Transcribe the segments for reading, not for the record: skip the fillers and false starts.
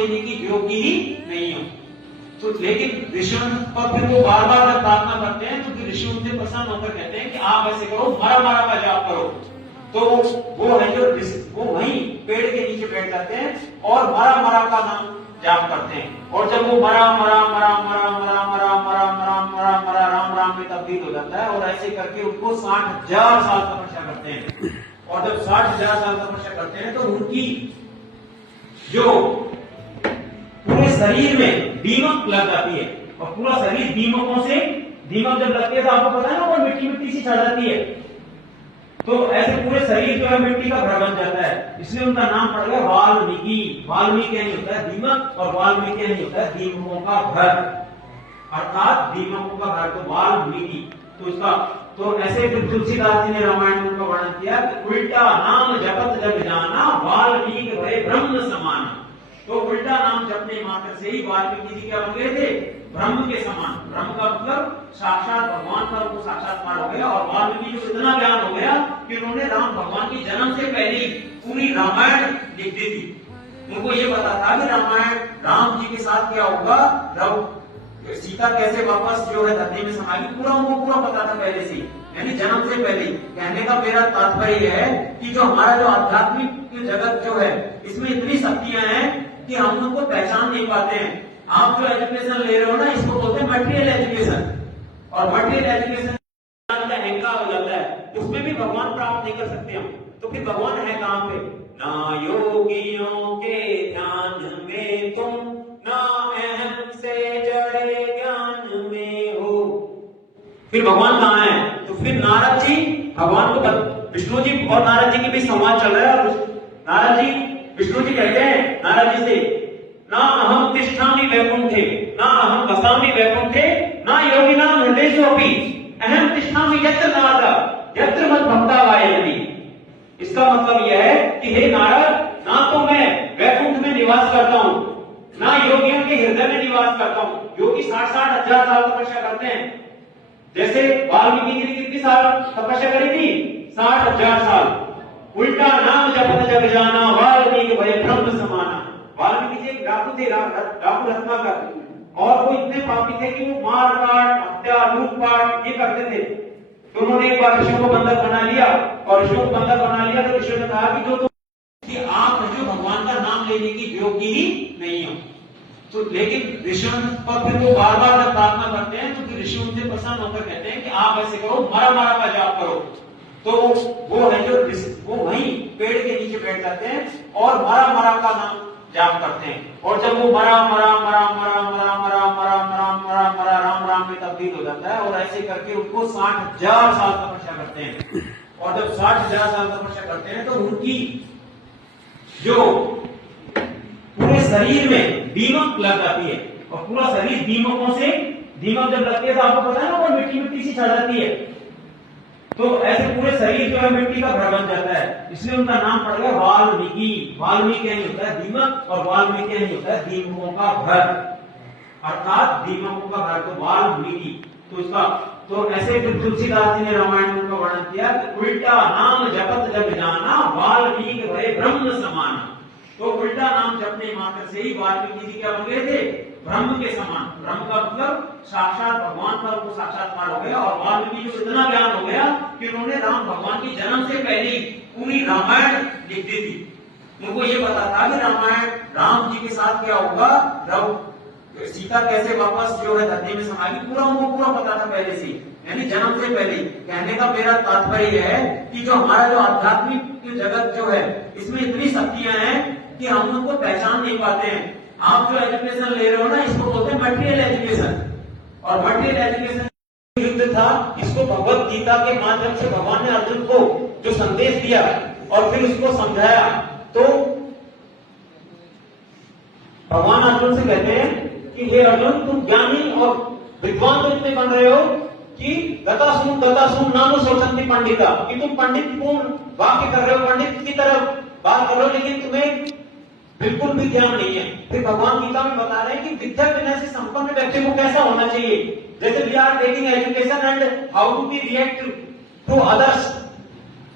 लेने की योग्य ही नहीं हो। तो लेकिन ऋषियों पर फिर वो बार बार जब प्रार्थना करते हैं तो फिर ऋषि उनसे प्रसन्न होकर कहते हैं कि आप ऐसे करो, मरा मरा का जाप करो। तो वो है जो वो वहीं पेड़ के नीचे बैठ जाते हैं और मरा मरा का नाम जाप करते हैं। और जब वो मरा मरा मरा मरा मरा मरा मरा मरा मरा मरा राम राम में तब्दील हो जाता है और ऐसे करके उनको 60,000 साल तपस्या करते हैं। और जब 60,000 साल तपस्या करते हैं तो उनकी जो पूरे शरीर में दीमक लग जाती है और पूरा शरीर दीमकों से, दीमक जब लगती है तो आपको पता है ना, वो मिट्टी मिट्टी सी छा जाती है। तो ऐसे पूरे शरीर जो है मिट्टी का घर बन जाता है, इसलिए उनका नाम पड़ गया वाल्मीकि। वाल्मीकि नहीं होता है दीमक और वाल्मीकि नहीं होता है दीमकों का घर, अर्थात दीमकों का घर, तो वाल्मीकि। तो इसका तो ऐसे फिर तुलसीदास जी ने रामायण में उनका वर्णन किया कि उल्टा नाम जपत जग जाना, वाल्मीकि भये ब्रह्म समान। तो उल्टा नाम जपने मात्र से ही वाल्मीकि जी क्या बन गए थे? ब्रह्म के समान। ब्रह्म का मतलब साक्षात भगवान का उनको साक्षात्कार हो गया। और वाल्मीकि को इतना ज्ञान हो गया कि उन्होंने राम भगवान के जन्म से पहले ही पूरी रामायण लिख दी थी। उनको ये पता था कि रामायण राम जी के साथ क्या होगा, सीता कैसे वापस जो है धरती में समाएगी, पूरा उनको पूरा पता था पहले से, यानी जन्म से पहले। कहने का मेरा तात्पर्य है कि जो हमारा जो आध्यात्मिक जगत जो है इसमें इतनी शक्तियां हैं कि हम उनको पहचान नहीं पाते हैं। आप जो एजुकेशन ले रहे हो ना, इसको बोलते हैं मटेरियल एजुकेशन। और मटेरियल एजुकेशन का अहंकार हो जाता है, उसमें भी भगवान प्राप्त नहीं कर सकते हम। तो फिर भगवान है कहां पे? ना योगियों के ध्यान में तुम, ना अहम से जड़े ज्ञान में हो। फिर भगवान कहां है? तो फिर नारद जी भगवान को, विष्णु जी और नारद जी के बीच संवाद चल रहा है। नारद जी, विष्णु जी कहते हैं नारद जी से, ना अहम तिष्ठामि वैकुंठे, ना अहम वसामि वैकुंठे, ना योगिनाम हृदयेषु अहम तिष्ठामि यत्र नारद यत्र मत भक्ता गायन्ति। इसका मतलब यह है कि हे नारद, ना तो मैं वैकुंठ में निवास करता हूं, ना योगियों के हृदय में निवास करता हूं। योगी 60,000 साल तपस्या करते हैं, जैसे वाल्मीकि जी ने कितनी साल तपस्या करी थी? 60,000 साल। उल्टा नाम जपत जग जाना, वाल्मीकि भये ब्रह्म समाना। वाल्मीकि जी एक डाकू थे, डाकू रत्नाकर, और वो इतने पापी थे कि वो मार काट, हत्या, लूटपाट ये करते थे। तो उन्होंने एक बार ऋषियों को बंधक बना लिया, और ऋषियों को बंधक बना लिया तो ऋषियों ने कहा कि कि आप जो भगवान का नाम लेने की योग्य ही नहीं हो। तो लेकिन ऋषियों पर फिर वो बार बार जब प्रार्थना करते हैं तो फिर ऋषि उनसे प्रसन्न होकर कहते हैं कि आप ऐसे करो, मरा मरा का जाप करो। तो वो है जो वो वहीं पेड़ के नीचे बैठ जाते हैं और मरा मरा का नाम जाप करते हैं। और जब वो मरा मरा मरा मरा मरा मरा मरा मरा मरा मरा राम राम में तब्दील हो जाता है और ऐसे करके उनको 60,000 साल तपस्या करते हैं। और जब 60,000 साल तपस्या करते हैं तो उनकी जो पूरे शरीर में दीमक लग जाती है और पूरा शरीर दीमकों से, दीमक जब लगती है तो आपको पता है ना, वो मिट्टी मिट्टी सी छा जाती है। तो ऐसे पूरे शरीर जो है मिट्टी का घर बन जाता है, इसलिए उनका नाम पड़ गया वाल्मीकि। वाल्मीकि नहीं होता है दीमक और वाल्मीकि नहीं होता है दीमकों का घर, अर्थात दीमकों का घर, तो वाल्मीकि। तो इसका तो ऐसे फिर तुलसीदास जी ने रामायण में उनका वर्णन किया कि उल्टा नाम जपत जग जाना, वाल्मीकि भये ब्रह्म समान। तो उल्टा नाम जपने मात्र से ही वाल्मीकि जी क्या बन गए थे? ब्रह्म के समान। ब्रह्म का मतलब साक्षात भगवान का उनको साक्षात्कार हो गया। और वाल्मीकि को इतना ज्ञान हो गया कि उन्होंने राम भगवान के जन्म से पहले ही पूरी रामायण लिख दी थी। उनको ये पता था कि रामायण राम जी के साथ क्या होगा, सीता कैसे वापस जो है धरती में समाएगी, पूरा उनको पूरा पता था पहले से, यानी जन्म से पहले। कहने का मेरा तात्पर्य है कि जो हमारा जो आध्यात्मिक जगत जो है इसमें इतनी शक्तियां हैं कि हम उनको पहचान नहीं पाते हैं। आप जो एजुकेशन ले रहे हो ना, इसको बोलते हैं मटेरियल एजुकेशन। और मटेरियल एजुकेशन युद्ध था, इसको भगवत गीता के माध्यम से भगवान ने अर्जुन को जो संदेश दिया और फिर उसको समझाया, तो भगवान अर्जुन से कहते हैं कि हे अर्जुन, तुम ज्ञानी और विद्वान तो इतने बन रहे हो कि गतासुन नानु शोचन्ति पंडिता, कि तुम पंडित पूर्ण वाक्य कर रहे हो, पंडित की तरह बात कर रहे हो, लेकिन तुम्हें बिल्कुल भी ज्ञान नहीं है। फिर भगवान गीता में बता रहे हैं कि विद्या विनय से संपन्न व्यक्ति को कैसा होना चाहिए। जैसे we are taking education and how to be react to others,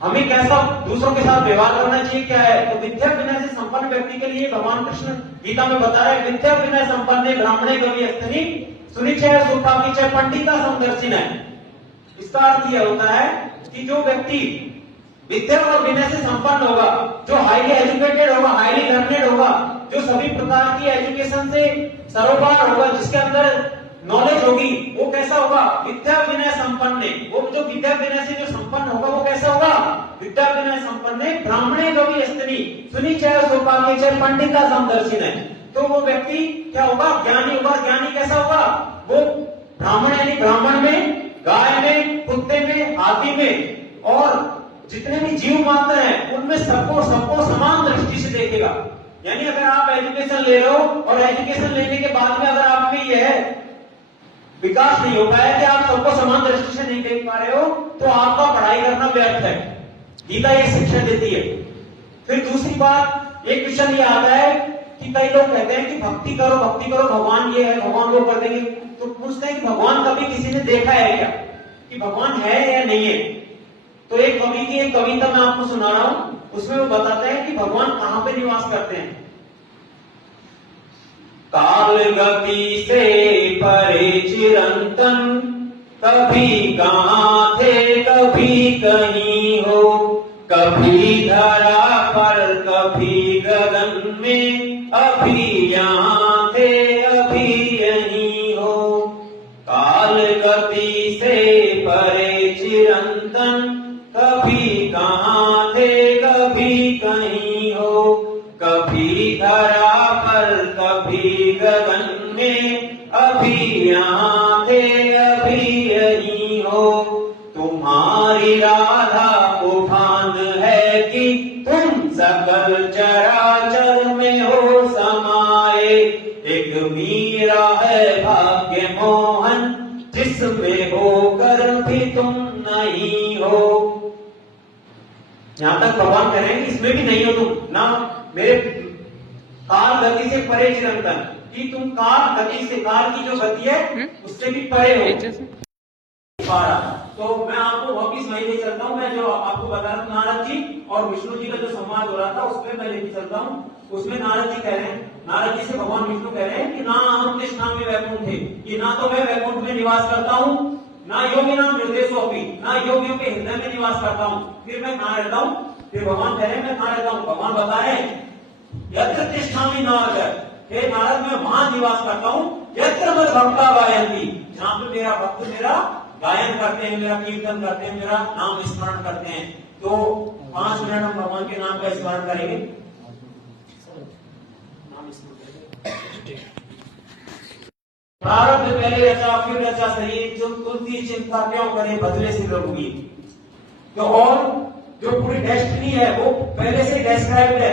हमें कैसा दूसरों के साथ व्यवहार करना चाहिए, क्या है। तो विद्या विनय से संपन्न संपन्न व्यक्ति के लिए भगवान कृष्ण गीता में बता रहे विद्या विनय संपन्न ब्राह्मणे कवि स्तनी सुनिचय सुखापीचय पंडिता समदर्शिन है। इसका अर्थ यह होता है कि जो व्यक्ति विद्या और विनय से संपन्न होगा, जो हाईली एजुकेटेड होगा, हाईली लर्नेड होगा, जो सभी प्रकार की एजुकेशन से सरोकार होगा, जिसके अंदर नॉलेज होगी, वो कैसा होगा? विद्या विनय संपन्न। वो जो विद्या विनय से जो संपन्न होगा वो कैसा होगा? विद्या विनय संपन्न ब्राह्मणे कवि स्तनी सुनिचय सुखापीचय पंडिता समदर्शिन है। तो वो व्यक्ति क्या होगा? ज्ञानी होगा। ज्ञानी कैसा होगा? वो ब्राह्मण यानी ब्राह्मण में, गाय में, कुत्ते में, हाथी में और जितने भी जीव मात्र हैं उनमें सबको समान दृष्टि से देखेगा। यानी अगर आप एजुकेशन ले रहे हो और एजुकेशन लेने के बाद में अगर आप में यह विकास नहीं हो पाया कि आप सबको समान दृष्टि से नहीं देख पा रहे हो, तो आपका पढ़ाई करना व्यर्थ है। गीता ये शिक्षा देती है। फिर दूसरी बात, एक क्वेश्चन ये आता है कि कई लोग कहते हैं कि भक्ति करो भगवान ये है, भगवान वो कर देंगे। तो पूछते हैं कि भगवान कभी किसी ने देखा है क्या, कि भगवान है या नहीं है? तो एक कवि की एक कविता मैं आपको सुना रहा हूं, उसमें वो बताते हैं कि भगवान कहां पे निवास करते हैं। काल गति से परे चिरंतन, कभी कहां थे कभी कहीं हो, कभी धरा पर कभी गगन में, अभी यहाँ थे अभी यहीं हो। काल गति से परे चिरंतन, कभी कहां थे कभी कहीं हो, कभी धरा पर कभी गगन में, अभी यहाँ थे अभी यहीं हो। तुम्हारी राधा को भान है कि तुम सकल चराचर में हो समाये, एक मीरा है भाग्य मोहन जिसमें होकर भी तुम नहीं हो। यहां तक भगवान कह रहे हैं इसमें भी नहीं हो तुम, ना मेरे काल गति से परे चिरंतन, कि तुम काल गति से, काल की जो गति है उससे भी परे हो। तो मैं आपको वापिस वही ले चलता हूँ। मैं जो आपको बता रहा हूँ, नारद जी और विष्णु जी का जो संवाद हो रहा था उसमें मैं लेके चलता हूँ। उसमें नारद जी कह रहे हैं, नारद जी से भगवान विष्णु कह रहे हैं कि ना हम कृष्णा में वैकुंठ थे, कि ना तो मैं वैकुंठ में निवास करता हूँ, ना योगी नाम निर्देशों भी, ना योगियों के हृदय में निवास करता हूँ। फिर मैं कहाँ रहता हूँ? फिर भगवान कह रहे हैं मैं कहाँ रहता हूँ? भगवान बता रहे हैं यत्र तिष्ठामि नारद, हे नारद मैं वहां निवास करता हूँ, यत्र मद भक्ता गायन्ति, जहाँ पे मेरा भक्त मेरा गायन करते हैं, मेरा कीर्तन करते हैं, मेरा नाम स्मरण करते हैं। तो 5 मिनट हम भगवान के नाम का स्मरण करेंगे। प्रारब्ध पहले रचा फिर रचा शरीर, जो तुलसी चिंता क्यों करे बदले से लोगी। तो और जो पूरी डेस्टिनी है वो पहले से डिस्क्राइब्ड है।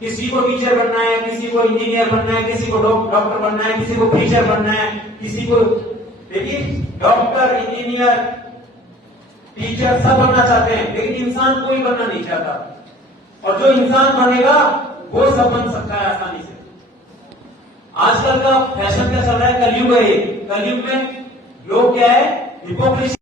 किसी को टीचर बनना है, किसी को इंजीनियर बनना है, किसी को डॉक्टर बनना है, किसी को प्रीचर बनना है, किसी को, देखिए डॉक्टर, इंजीनियर, टीचर सब बनना चाहते हैं, लेकिन इंसान कोई बनना नहीं चाहता। और जो इंसान बनेगा वो सब बन सकता है आसानी से। आजकल का फैशन क्या चल रहा है? कलयुग है। कलयुग में लोग क्या है, हिपोक्रेसी